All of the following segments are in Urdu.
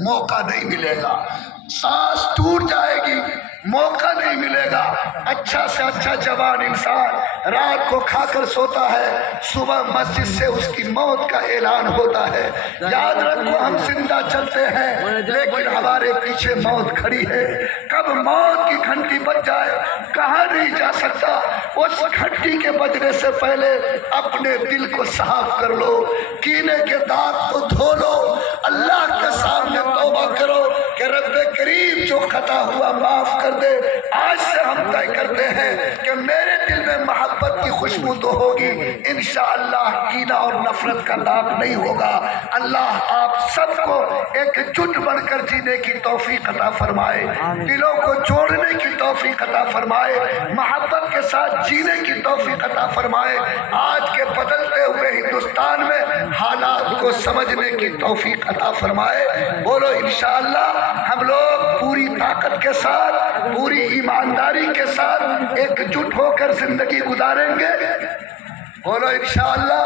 موقع نہیں ملے گا، سانس ٹوٹ جائے گی، موقع نہیں ملے گا۔ اچھا سے اچھا جوان انسان رات کو کھا کر سوتا ہے، صبح مسجد سے اس کی موت کا اعلان ہوتا ہے۔ یاد رکھو ہم زندہ چلتے ہیں لیکن ہمارے پیچھے موت کھڑی ہے۔ کب موت کی گھنٹی بج جائے کہاں نہیں جا سکتا۔ اس گھنٹی کے بجنے سے پہلے اپنے دل کو صاف کر لو، کینے کے داغ کو دھو لو، اللہ کے سامنے توبہ کرو کہ رب کریم جو خطا ہوا معاف کر دے۔ آج سے ہم طے کرتے ہیں کہ میرے دل میں محبت کی خوشبو تو ہوگی، انشاءاللہ کینہ اور نفرت کا داغ نہیں ہوگا۔ اللہ آپ سب کو ایک جٹ بن کر جینے کی توفیق عطا فرمائے، دلوں کو جوڑنے کی توفیق عطا فرمائے، محبت کے ساتھ جینے کی توفیق عطا فرمائے۔ آج کے بدلتے ہوئے ہندوستان میں حالات کو سمجھنے کی توفیق عطا فرمائے۔ بولو انشاءاللہ ہم لوگ پوری طاقت کے ساتھ، پوری ایمانداری کے ساتھ ایک جٹ ہو کر زندگی گزاریں گے۔ بولو انشاءاللہ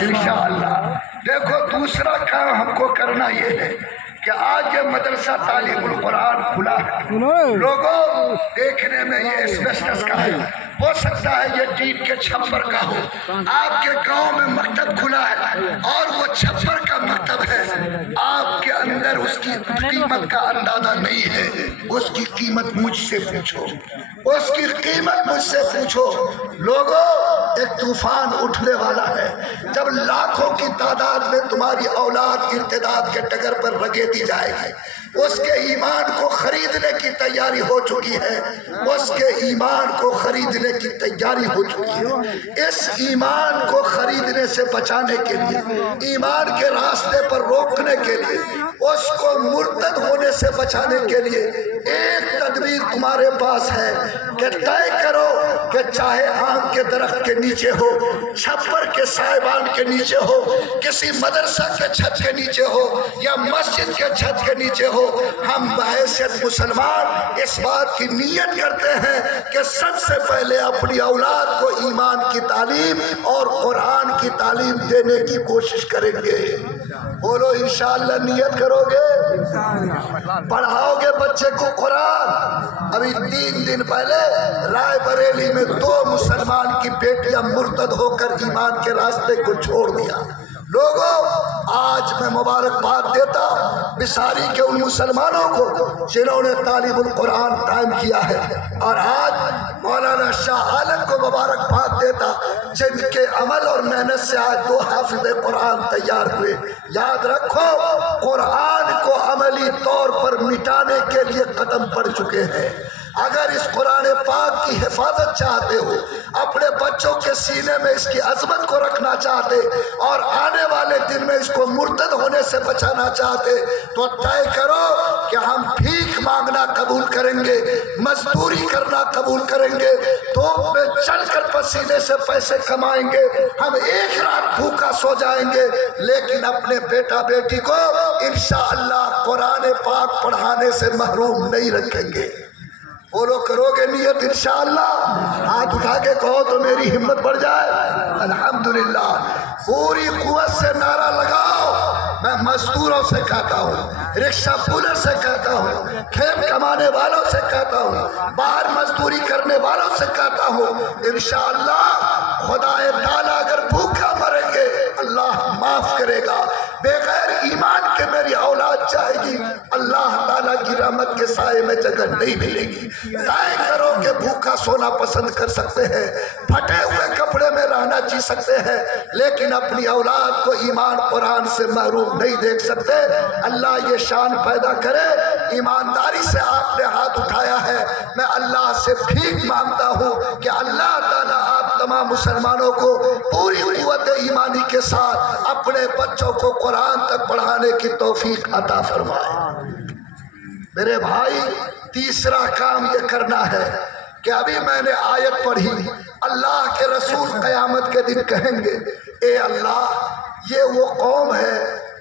انشاءاللہ۔ دیکھو دوسرا کام ہم کو کرنا یہ ہے کہ آج یہ مدرسہ تعلیم القرآن کھلا ہے، لوگوں دیکھنے میں یہ اسبیسٹس کا ہے، ہو سکتا ہے یہ ٹین کے چھپر کا ہو۔ آپ کے گاؤں میں مکتب کھلا ہے اور وہ چھپر کا مکتب ہے، آپ کے اندر اس کی قیمت کا اندازہ نہیں ہے۔ اس کی قیمت مجھ سے پوچھو، اس کی قیمت مجھ سے پوچھو۔ لوگوں ایک طوفان اٹھنے والا ہے، جب لاکھوں کی تعداد میں تمہاری اولاد ارتداد کے ڈگر پر رگیتی جائے گی۔ اس کے ایمان کو خریدنے کی تیاری ہو چکی ہے، اس کے ایمان کو خریدنے کی تیاری ہو چکی ہے۔ اس ایمان کو خریدنے سے بچانے کے لیے، ایمان کے راستے پر روکنے کے لیے، اس کو مرتد ہونے سے بچانے کے لیے ایک تدبیر تمہارے پاس ہے کہ طے کرو کہ چاہے آم کے درخت کے نیچے ہو، چھپر کے سائبان کے نیچے ہو، کسی مدرسہ کے چھت کے نیچے ہو یا مسجد کے چھت کے نیچے ہو، ہم بحیثیت مسلمان اس بات کی نیت کرتے ہیں کہ سب سے پہلے اپنی اولاد کو ایمان کی تعلیم اور قرآن کی تعلیم دینے کی کوشش کریں گے۔ بولو انشاءاللہ نیت کرو گے، پڑھاؤ گے بچے کو قرآن۔ ابھی 3 دن پہلے رائے بریلی میں 2 مسلمان کی بیٹیاں مرتد ہو کر ایمان کے راستے کو چھوڑ دیا۔ لوگوں آج میں مبارکباد دیتا بساری کے ان مسلمانوں کو جنہوں نے تعلیم القرآن قائم کیا ہے، اور آج مولانا شاہ عالم کو مبارکباد دیتا جن کے عمل اور محنت سے آج 2 حافظ قرآن تیار ہوئے۔ یاد رکھو قرآن کو عملی طور پر مٹانے کے لیے قدم پڑ چکے ہیں۔ اگر اس قرآن پاک کی حفاظت چاہتے ہو، اپنے بچوں کے سینے میں اس کی عظمت کو رکھنا چاہتے اور آنے والے دن میں اس کو مرتد ہونے سے بچانا چاہتے، تو طے کرو کہ ہم بھیک مانگنا قبول کریں گے، مزدوری کرنا قبول کریں گے، دھوپ میں چل کر پسینے سے پیسے کمائیں گے، ہم ایک رات بھوکا سو جائیں گے، لیکن اپنے بیٹا بیٹی کو انشاءاللہ قرآن پاک پڑھانے سے محروم نہیں رکھیں گے۔ بولو کرو گے نیت انشاءاللہ؟ ہاتھ اٹھا کے کہو تو میری ہمت بڑھ جائے۔ الحمدللہ پوری قوت سے نعرہ لگاؤ۔ میں مزدوروں سے کہتا ہوں، رکشہ پولر سے کہتا ہوں، کھیت کمانے والوں سے کہتا ہوں، باہر مزدوری کرنے والوں سے کہتا ہوں، انشاءاللہ خدا تعالیٰ اگر بھوکا مریں گے اللہ معاف کرے گا۔ بغیر ایمان کے میری اولاد چاہے گی، اللہ تعالیٰ کی رحمت کے سائے میں جگہ نہیں ملے گی۔ طے کرو کہ بھوکا سونا پسند کر سکتے ہیں، پھٹے ہوئے کپڑے میں رہنا جی سکتے ہیں، لیکن اپنی اولاد کو ایمان قرآن سے محروم نہیں دیکھ سکتے۔ اللہ یہ شان پیدا کرے۔ ایمانداری سے آپ نے ہاتھ اٹھایا ہے، میں اللہ سے بھیک مانگتا ہوں کہ اللہ تعالیٰ آپ تمام مسلمانوں کو پوری قوت ایمانی کے ساتھ اپنے بچوں کو قرآن تک پڑھانے کی توفیق عطا فرمائے۔ میرے بھائی تیسرا کام یہ کرنا ہے کہ ابھی میں نے آیت پڑھی، اللہ کے رسول قیامت کے دن کہیں گے اے اللہ یہ وہ قوم ہے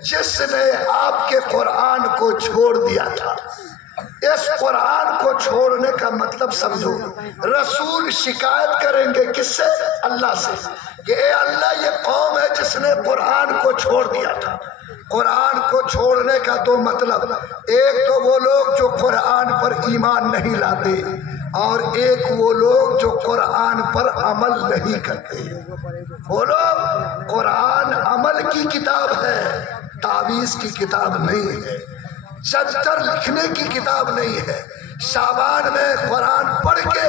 جس نے آپ کے قرآن کو چھوڑ دیا تھا۔ اس قرآن کو چھوڑنے کا مطلب سمجھو، رسول شکایت کریں گے کس سے؟ اللہ سے، کہ اے اللہ یہ قوم ہے جس نے قرآن کو چھوڑ دیا تھا۔ قرآن کو چھوڑنے کا دو مطلب، ایک تو وہ لوگ جو قرآن پر ایمان نہیں لاتے، اور ایک وہ لوگ جو قرآن پر عمل نہیں کرتے۔ بولو، قرآن عمل کی کتاب ہے، تعویذ کی کتاب نہیں ہے، چادر لکھنے کی کتاب نہیں ہے، شعبان میں قرآن پڑھ کے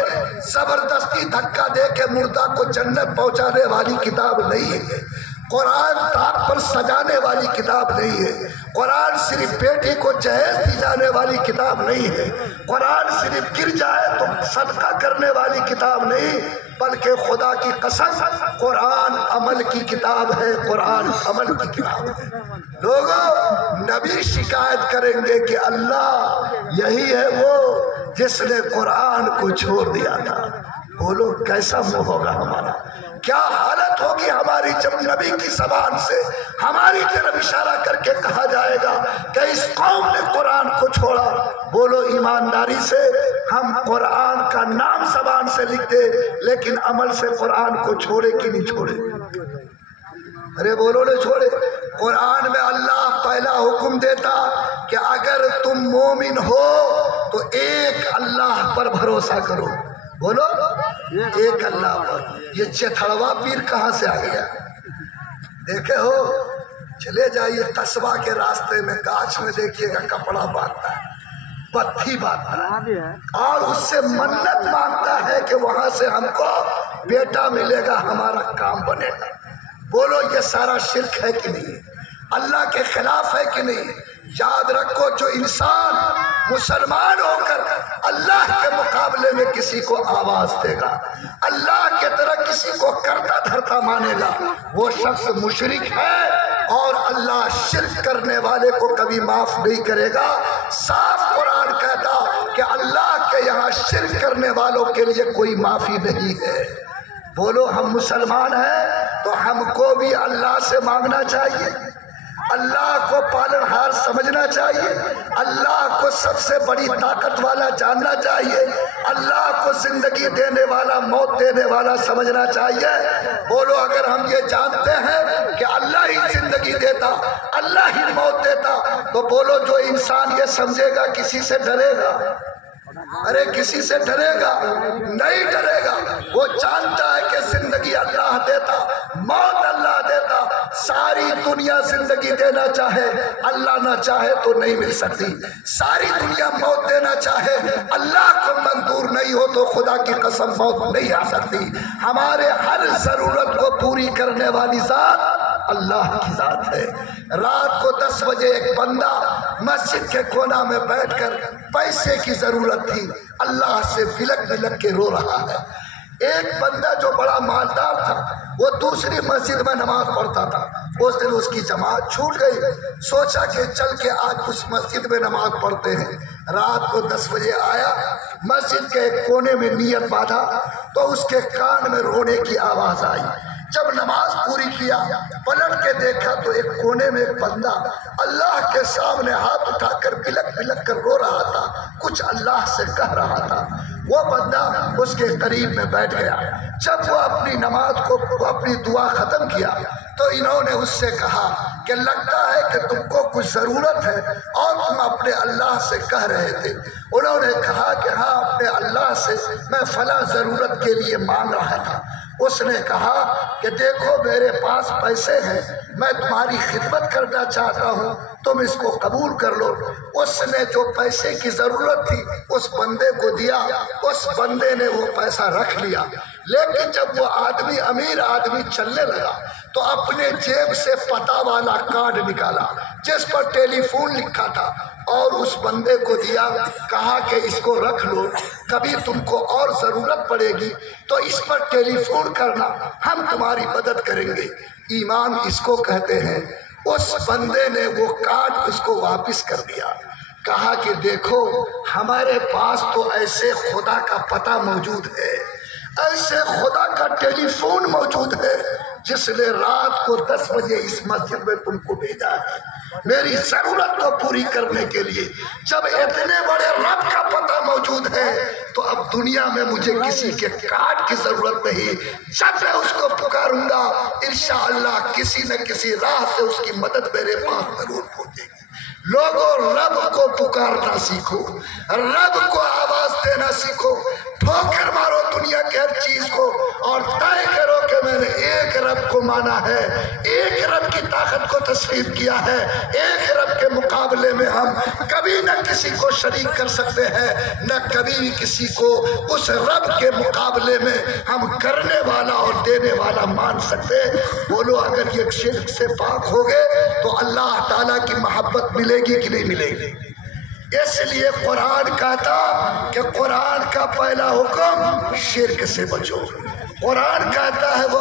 زبردستی دھکا دے کے مردہ کو جنت پہنچانے والی کتاب نہیں ہے، قرآن تاج پر سجانے والی کتاب نہیں ہے، قرآن صرف بیٹی کو جہیز دی جانے والی کتاب نہیں ہے، قرآن صرف گر جائے تو صدقہ کرنے والی کتاب نہیں، بلکہ خدا کی قسم قرآن عمل کی کتاب ہے، قرآن عمل کی کتاب ہے۔ لوگوں، نبی شکایت کریں گے کہ اللہ یہی ہے وہ جس نے قرآن کو چھوڑ دیا تھا۔ بولو کیسا منہ ہوگا ہمارا، کیا حالت ہوگی ہماری جب نبی کی زبان سے ہماری طرف اشارہ کر کے کہا جائے گا کہ اس قوم نے قرآن کو چھوڑا۔ بولو ایمانداری سے، ہم قرآن کا نام زبان سے لکھتے لیکن عمل سے قرآن کو چھوڑے کہ نہیں چھوڑے؟ ارے بولو نہیں چھوڑے۔ قرآن میں اللہ پہلا حکم دیتا کہ اگر تم مومن ہو تو ایک اللہ پر بھروسہ کرو۔ بولو ایک اللہ پر۔ یہ چتھڑوا پیر کہاں سے آ گیا؟ دیکھے ہو، چلے جائیے قصبہ کے راستے میں گاچھ میں دیکھیے گا کپڑا باندھتا ہے، پتھی باندھتا ہے، اور اس سے منت مانگتا ہے کہ وہاں سے ہم کو بیٹا ملے گا، ہمارا کام بنے گا۔ بولو یہ سارا شرک ہے کہ نہیں؟ اللہ کے خلاف ہے کہ نہیں؟ یاد رکھو، جو انسان مسلمان ہو کر اللہ کے مقابلے میں کسی کو آواز دے گا، اللہ کے طرح کسی کو کرتا دھرتا مانے گا، وہ شخص مشرک ہے، اور اللہ شرک کرنے والے کو کبھی معاف نہیں کرے گا۔ صاف قرآن کہتا کہ اللہ کے یہاں شرک کرنے والوں کے لیے کوئی معافی نہیں ہے۔ بولو ہم مسلمان ہیں تو ہم کو بھی اللہ سے مانگنا چاہیے، اللہ کو پالنہار سمجھنا چاہیے، اللہ کو سب سے بڑی طاقت والا جاننا چاہیے، اللہ کو زندگی دینے والا موت دینے والا سمجھنا چاہیے۔ بولو اگر ہم یہ جانتے ہیں کہ اللہ ہی زندگی دیتا، اللہ ہی موت دیتا، تو بولو جو انسان یہ سمجھے گا کسی سے ڈرے گا؟ ارے کسی سے ڈرے گا؟ نہیں ڈرے گا۔ وہ جانتا ہے کہ زندگی اللہ دیتا، موت اللہ دیتا، ساری دنیا زندگی دینا چاہے اللہ نہ چاہے تو نہیں مل سکتی، ساری دنیا موت دینا چاہے اللہ کو منظور نہیں ہو تو خدا کی قسم موت نہیں آ سکتی۔ ہمارے ہر ضرورت کو پوری کرنے والی ذات اللہ کی ذات ہے۔ رات کو 10 بجے ایک بندہ مسجد کے کونا میں بیٹھ کر پیسے کی ضرورت تھی، اللہ سے بلک بلک کے رو رہا ہے۔ ایک بندہ جو بڑا مالدار تھا وہ دوسری مسجد میں نماز پڑھتا تھا، اس دن اس کی جماعت چھوٹ گئی، سوچا کہ چل کے آج اس مسجد میں نماز پڑھتے ہیں۔ رات کو 10 بجے آیا، مسجد کے ایک کونے میں نیت باندھا تو اس کے کان میں رونے کی آواز آئی۔ جب نماز پوری کیا، پلٹ کے دیکھا تو ایک کونے میں ایک بندہ اللہ کے سامنے ہاتھ اٹھا کر بلک بلک کر رو رہا تھا، کچھ اللہ سے کہہ رہا تھا۔ وہ بندہ اس کے قریب میں بیٹھ گیا۔ جب وہ اپنی نماز کو اپنی دعا ختم کیا تو انہوں نے اس سے کہا کہ لگتا ہے کہ تم کو کچھ ضرورت ہے اور تم اپنے اللہ سے کہہ رہے تھے۔ انہوں نے کہا کہ ہاں، اپنے اللہ سے میں فلاں ضرورت کے لیے مانگ رہا تھا۔ اس نے کہا کہ دیکھو میرے پاس پیسے ہیں، میں تمہاری خدمت کرنا چاہتا ہوں، تم اس کو قبول کر لو۔ اس نے جو پیسے کی ضرورت تھی اس بندے کو دیا، اس بندے نے وہ پیسہ رکھ لیا۔ لیکن جب وہ آدمی امیر آدمی چلنے لگا تو اپنے جیب سے پتہ والا کارڈ نکالا جس پر ٹیلی فون لکھا تھا اور اس بندے کو دیا، کہا کہ اس کو رکھ لو، کبھی تم کو اور ضرورت پڑے گی تو اس پر ٹیلی فون کرنا، ہم تمہاری مدد کریں گے۔ ایمان اس کو کہتے ہیں۔ اس بندے نے وہ کارڈ اس کو واپس کر دیا، کہا کہ دیکھو ہمارے پاس تو ایسے خدا کا پتہ موجود ہے، ایسے خدا کا ٹیلی فون موجود ہے، جس نے رات کو 10 بجے اس مسجد میں تم کو بھیجا ہے میری ضرورت کو پوری کرنے کے لیے۔ جب اتنے بڑے رب کا پتہ موجود ہے تو اب دنیا میں مجھے کسی کے کارڈ کی ضرورت نہیں، جب میں اس کو پکاروں گا انشاءاللہ کسی نہ کسی راہ سے اس کی مدد میرے پاس ضرور پہنچے گی۔ لوگوں رب کو پکارنا سیکھو، رب کو آواز دینا سیکھو، ٹھوکر مارو دنیا کی ہر چیز کو اور طے کرو کہ میں نے ایک رب کو مانا ہے، ایک رب کی طاقت کو تسلیم کیا ہے، ایک رب کے مقابلے میں ہم کبھی نہ کسی کو شریک کر سکتے ہیں، نہ کبھی بھی کسی کو اس رب کے مقابلے میں ہم کرنے والا اور دینے والا مان سکتے۔ بولو اگر یہ شرک سے پاک ہو گئے تو اللہ تعالیٰ کی محبت ملے گی کہ نہیں ملے گی؟ اس لیے قرآن کہتا کہ قرآن کا پہلا حکم شرک سے بچو۔ قرآن کہتا ہے وہ